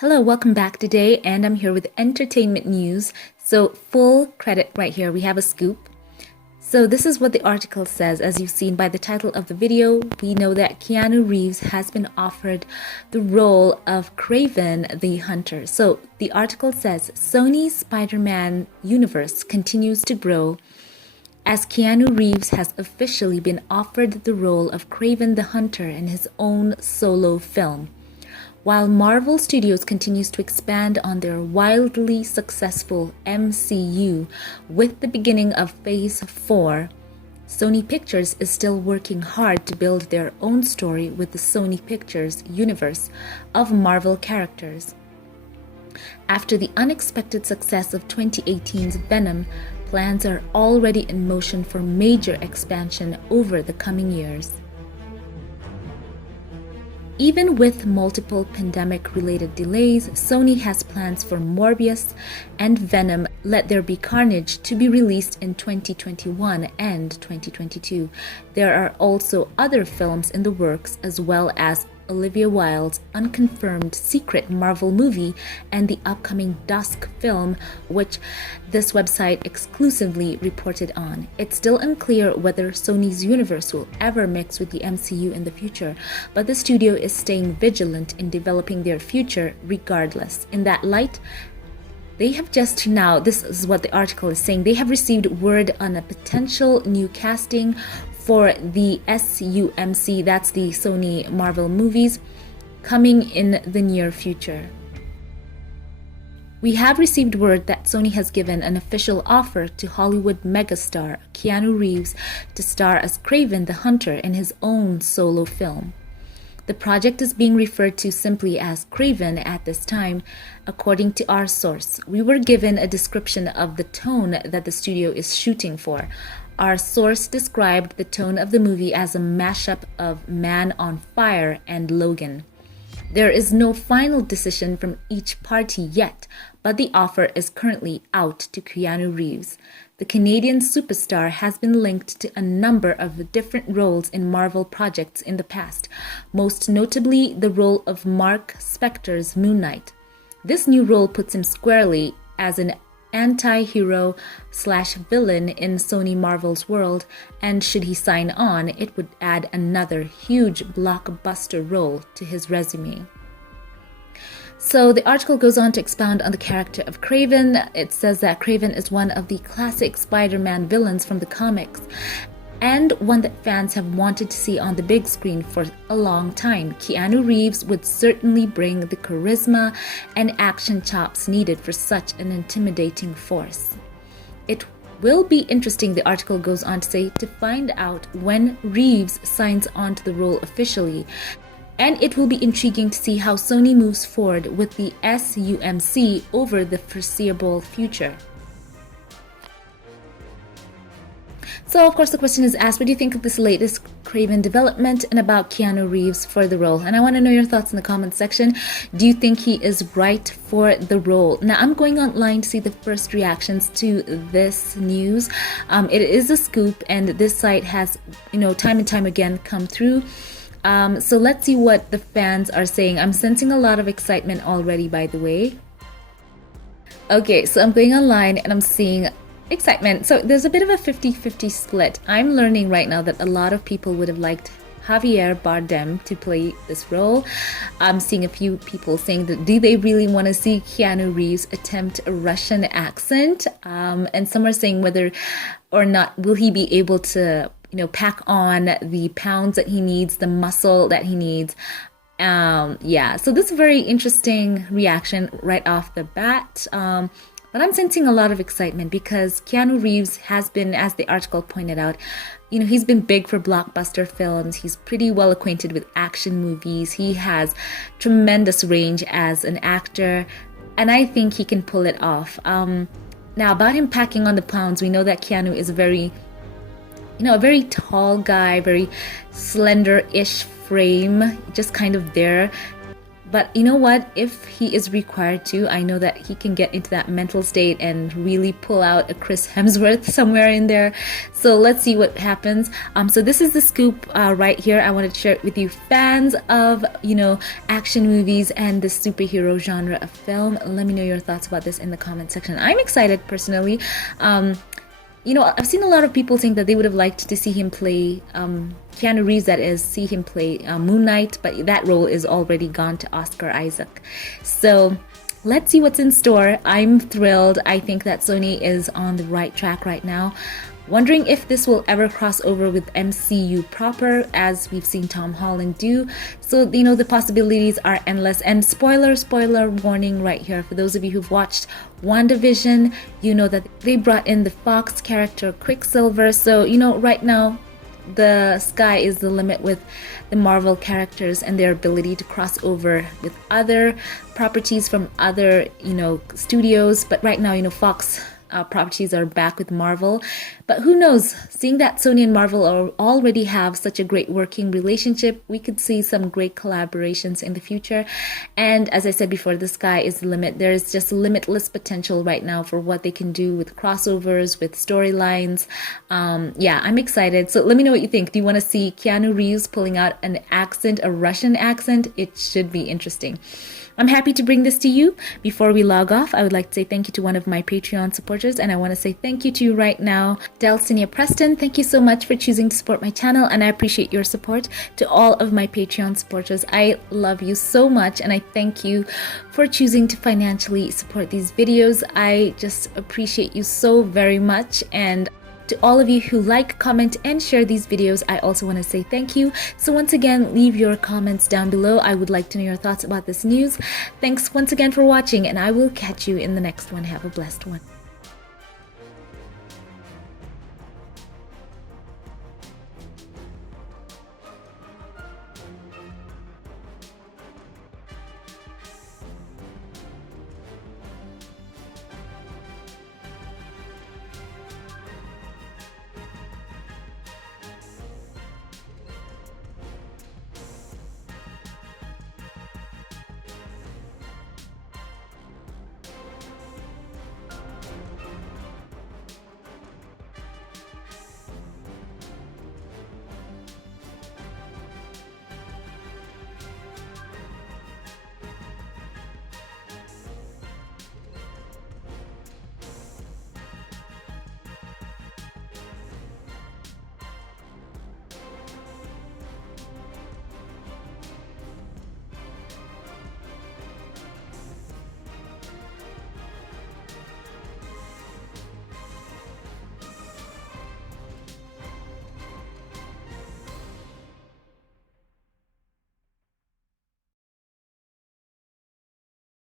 Hello, welcome back today, and I'm here with entertainment news. So, full credit right here, we have a scoop. So, this is what the article says. As you've seen by the title of the video, we know that Keanu Reeves has been offered the role of Kraven the Hunter. So, the article says Sony's Spider-Man universe continues to grow as Keanu Reeves has officially been offered the role of Kraven the Hunter in his own solo film. While Marvel Studios continues to expand on their wildly successful MCU with the beginning of Phase 4, Sony Pictures is still working hard to build their own story with the Sony Pictures universe of Marvel characters. After the unexpected success of 2018's Venom, plans are already in motion for major expansion over the coming years. Even with multiple pandemic-related delays, Sony has plans for Morbius and Venom Let There Be Carnage to be released in 2021 and 2022. There are also other films in the works, as well as Olivia Wilde's unconfirmed secret Marvel movie and the upcoming Dusk film, which this website exclusively reported on. It's still unclear whether Sony's universe will ever mix with the MCU in the future, but the studio is staying vigilant in developing their future regardless. In that light, they have just now, this is what the article is saying, they have received word on a potential new casting for the SUMC, that's the Sony Marvel movies, coming in the near future. We have received word that Sony has given an official offer to Hollywood megastar Keanu Reeves to star as Kraven the Hunter in his own solo film. The project is being referred to simply as Kraven at this time, according to our source. We were given a description of the tone that the studio is shooting for. Our source described the tone of the movie as a mashup of Man on Fire and Logan. There is no final decision from each party yet, but the offer is currently out to Keanu Reeves. The Canadian superstar has been linked to a number of different roles in Marvel projects in the past, most notably the role of Mark Spector's Moon Knight. This new role puts him squarely as an anti-hero/villain in Sony Marvel's world, and should he sign on, it would add another huge blockbuster role to his resume. So the article goes on to expound on the character of Kraven. It says that Kraven is one of the classic Spider-Man villains from the comics, and one that fans have wanted to see on the big screen for a long time. Keanu Reeves would certainly bring the charisma and action chops needed for such an intimidating force. It will be interesting, the article goes on to say, to find out when Reeves signs on to the role officially. And it will be intriguing to see how Sony moves forward with the SUMC over the foreseeable future. So, of course, the question is asked, what do you think of this latest Kraven development and about Keanu Reeves for the role? And I want to know your thoughts in the comments section. Do you think he is right for the role? Now, I'm going online to see the first reactions to this news. It is a scoop, and this site has, time and time again come through. So let's see what the fans are saying. I'm sensing a lot of excitement already, by the way. Okay, so I'm going online and I'm seeing excitement. So there's a bit of a 50-50 split. I'm learning right now that a lot of people would have liked Javier Bardem to play this role. I'm seeing a few people saying that do they really want to see Keanu Reeves attempt a Russian accent? And some are saying whether or not will he be able to pack on the pounds that he needs, the muscle that he needs. So this is a very interesting reaction right off the bat. But I'm sensing a lot of excitement because Keanu Reeves has been, as the article pointed out, he's been big for blockbuster films. He's pretty well acquainted with action movies. He has tremendous range as an actor, and I think he can pull it off. Now, about him packing on the pounds, we know that Keanu is a very tall guy, very slender-ish frame, just kind of there. But you know what? If he is required to, I know that he can get into that mental state and really pull out a Chris Hemsworth somewhere in there. So let's see what happens. So this is the scoop right here. I wanted to share it with you, fans of, action movies and the superhero genre of film. Let me know your thoughts about this in the comment section. I'm excited personally. I've seen a lot of people saying that they would have liked to see him play, Keanu Reeves, that is, see him play Moon Knight, but that role is already gone to Oscar Isaac. So let's see what's in store. I'm thrilled. I think that Sony is on the right track right now. Wondering if this will ever cross over with MCU proper, as we've seen Tom Holland do. So, the possibilities are endless. And spoiler warning right here. For those of you who've watched WandaVision, you know that they brought in the Fox character Quicksilver. So, right now, the sky is the limit with the Marvel characters and their ability to cross over with other properties from other, studios. But right now, Fox properties are back with Marvel. But who knows, seeing that Sony and Marvel already have such a great working relationship, we could see some great collaborations in the future. And as I said before, the sky is the limit. There is just limitless potential right now for what they can do with crossovers, with storylines. I'm excited. So let me know what you think. Do you want to see Keanu Reeves pulling out an accent, a Russian accent? It should be interesting. I'm happy to bring this to you. Before we log off, I would like to say thank you to one of my Patreon supporters, and I want to say thank you to you right now, Delcinia Preston. Thank you so much for choosing to support my channel, and I appreciate your support. To all of my Patreon supporters, I love you so much, and I thank you for choosing to financially support these videos. I just appreciate you so very much. And to all of you who like, comment, and share these videos, I also want to say thank you. So once again, leave your comments down below. I would like to know your thoughts about this news. Thanks once again for watching, and I will catch you in the next one. Have a blessed one.